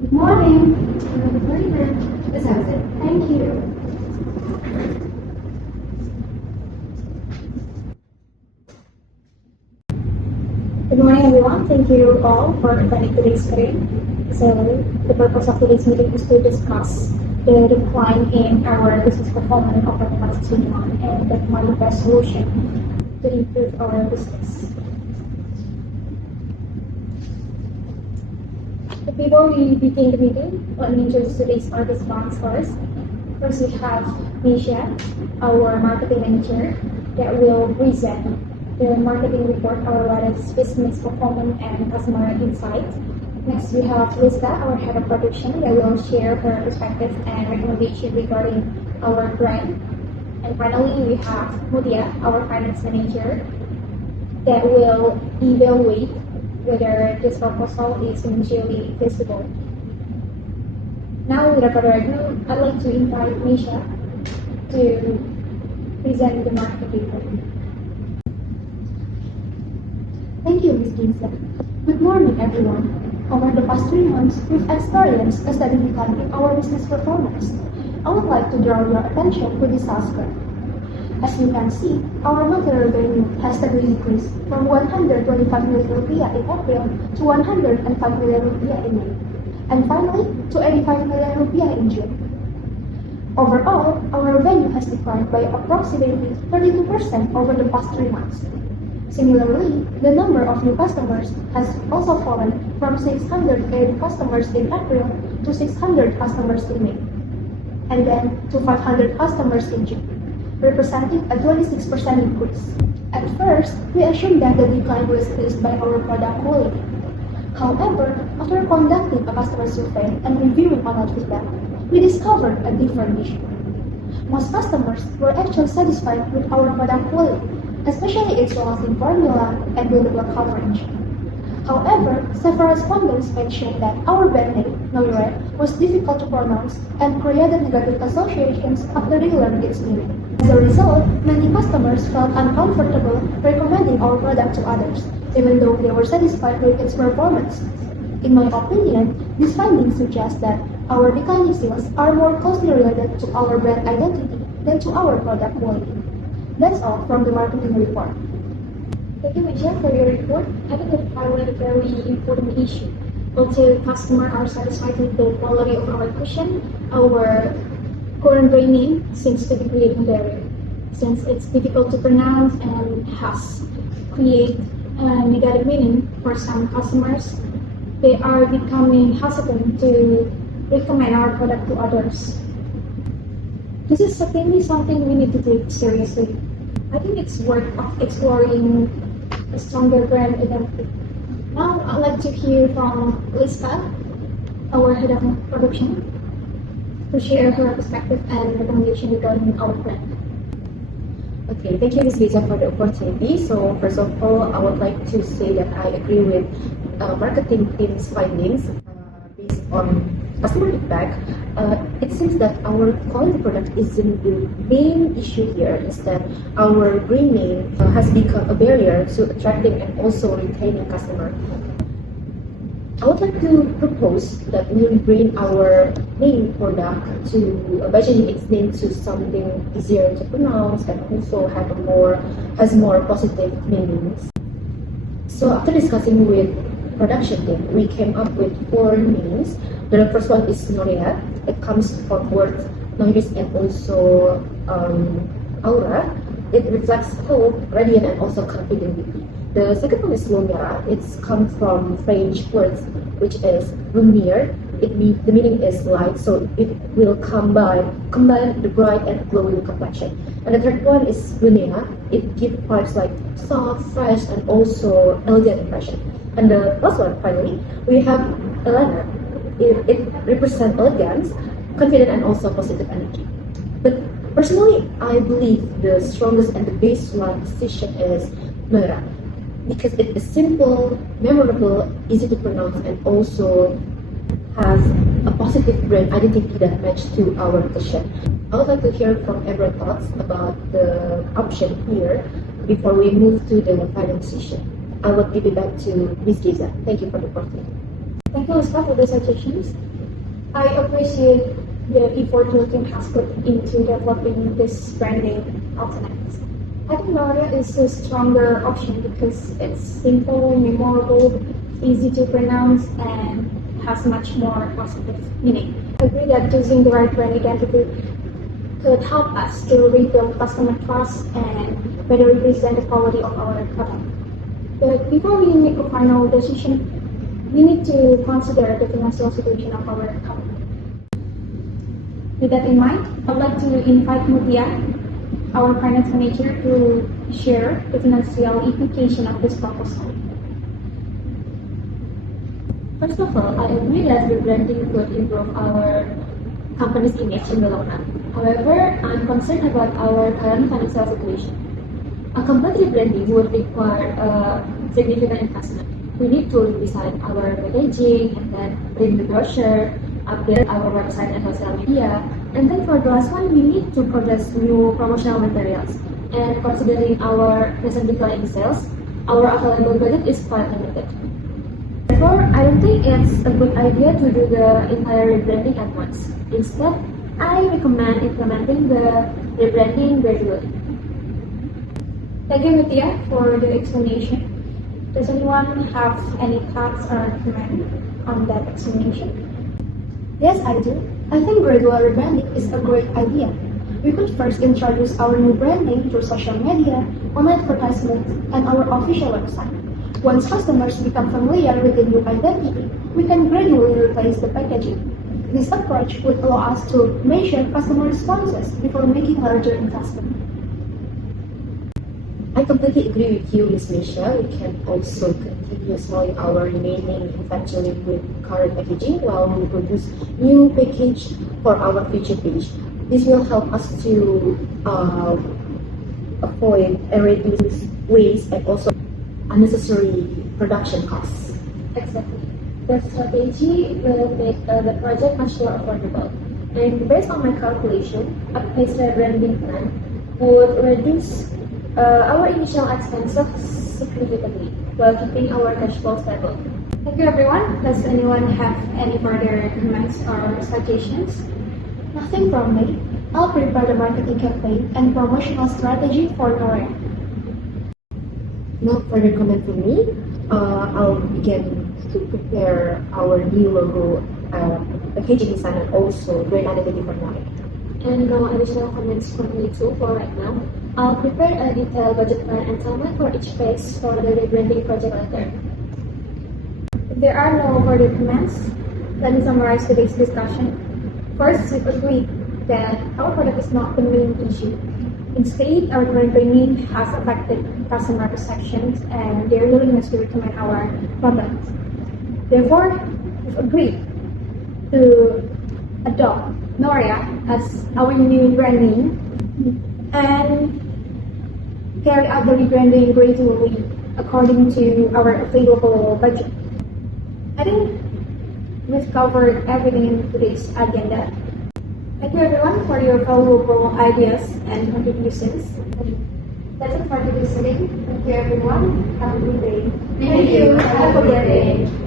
Good morning. Good morning, ma'am. Let's have it. Thank you. Good morning, everyone. Thank you all for attending today's meeting. So, the purpose of today's meeting is to discuss the decline in our business performance over the past 2 months and recommend the best solution to improve our business. Before we begin the meeting, let me introduce today's participants first. First, we have Meisya, our marketing manager, that will present the marketing report, our latest business performance and customer insight. Next, we have Liska, our head of production, that will share her perspective and recommendation regarding our brand. And finally, we have Muthia, our finance manager, that will evaluate whether this proposal is financially feasible. Now, without further ado, I'd like to invite Meisya to present the marketing report. Thank you, Ms. Geyza. Good morning, everyone. Over the past 3 months, we've experienced a steady decline in our business performance. I would like to draw your attention to this aspect. As you can see, our monthly revenue has steadily decreased from 125 million rupiah in April to 105 million rupiah in May, and finally to 85 million rupiah in June. Overall, our revenue has declined by approximately 32% over the past 3 months. Similarly, the number of new customers has also fallen from 680 customers in April to 600 customers in May, and then to 500 customers in June, representing a 26% increase. At first, we assumed that the decline was caused by our product quality. However, after conducting a customer survey and reviewing online feedback, we discovered a different issue. Most customers were actually satisfied with our product quality, especially its long-lasting formula and buildable coverage. However, several respondents mentioned that our brand name, NORÉA, was difficult to pronounce and created negative associations after they learned its meaning. As a result, many customers felt uncomfortable recommending our product to others, even though they were satisfied with its performance. In my opinion, these findings suggest that our declining sales are more closely related to our brand identity than to our product quality. That's all from the marketing report. Thank you, Meisya, for your report. I think you've highlighted a very important issue. Although customers are satisfied with the quality of our cushion, our current brand name seems to be creating barrier, since it's difficult to pronounce and has create a negative meaning for some customers. They are becoming hesitant to recommend our product to others. This is certainly something we need to take seriously. I think it's worth exploring a stronger brand identity. Now, I'd like to hear from Liska, our head of production, to share her perspective and recommendation regarding our brand. Okay, thank you, Ms. Geyza, for the opportunity. So, first of all, I would like to say that I agree with marketing team's findings based on customer feedback. It seems that our quality product isn't the main issue here. Instead, our brand name has become a barrier to attracting and also retaining customers. I would like to propose that we rebrand our main product to changing its name to something easier to pronounce and also has more positive meanings. So after discussing with production team, we came up with 4 names. The first one is NORÉA. It comes from word noise and also aura. It reflects hope, radiant, and also confidence. The second one is lumière. It's come from French words, which is lumière. The meaning is light, so it will combine the bright and glowing complexion. And the third one is lumière. It gives vibes like soft, fresh, and also elegant impression. And the last one, finally, we have Elena. It represents elegance, confidence, and also positive energy. But personally, I believe the strongest and the best one decision is NORÉA, because it is simple, memorable, easy to pronounce, and also has a positive brand identity that matches to our vision. I would like to hear from everyone's thoughts about the option here before we move to the final decision. I will give it back to Ms. Geyza. Thank you for the opportunity. Thank you, Liska, for the suggestions. I appreciate the effort your team has put into developing this branding alternatives. I think NORÉA is a stronger option because it's simple, memorable, easy to pronounce, and has much more positive meaning. I agree that choosing the right brand identity could help us to rebuild customer trust and better represent the quality of our product. But before we make a final decision, we need to consider the financial situation of our company. With that in mind, I'd like to invite Muthia, our finance manager, to share the financial implication of this proposal. First of all, I agree that rebranding could improve our company's image in the long run. However, I'm concerned about our current financial situation. A complete rebranding would require a significant investment. We need to redesign our packaging and then print the brochure, update our website and social media, and then for the last one, we need to produce new promotional materials. And considering our recent decline in sales, our available budget is quite limited. Therefore, I don't think it's a good idea to do the entire rebranding at once. Instead, I recommend implementing the rebranding gradually. Thank you, Muthia, for the explanation. Does anyone have any thoughts or comment on that explanation? Yes, I do. I think gradual rebranding is a great idea. We could first introduce our new branding through social media, online advertisements, and our official website. Once customers become familiar with the new identity, we can gradually replace the packaging. This approach would allow us to measure customer responses before making larger investments. I completely agree with you, Ms. Meisya. We can also continue selling our remaining inventory with current packaging while we produce new package for our future page. This will help us to avoid and reduce waste and also unnecessary production costs. Exactly. The strategy will make the project much more affordable. And based on my calculation, a phased rebranding plan would reduce our initial expenses significantly while keeping our cash flow stable. Thank you, everyone. Does anyone have any further comments or suggestions? Nothing from me. I'll prepare the marketing campaign and promotional strategy for NORÉA. No further comment from me. I'll begin to prepare our new logo, packaging design, and also brand identity for NORÉA. And no additional comments from me too for right now. I'll prepare a detailed budget plan and timeline for each phase for the rebranding project later. If there are no further comments, let me summarize today's discussion. First, we've agreed that our product is not the main issue. Instead, our current branding has affected customer perceptions and their willingness to recommend our products. Therefore, we've agreed to adopt NORÉA as our new branding and carry out the rebranding gradually according to our available budget. I think we've covered everything in today's agenda. Thank you, everyone, for your valuable ideas and contributions. That's it for today's meeting. Thank you, everyone. Have a good day. Thank you. Have a good day.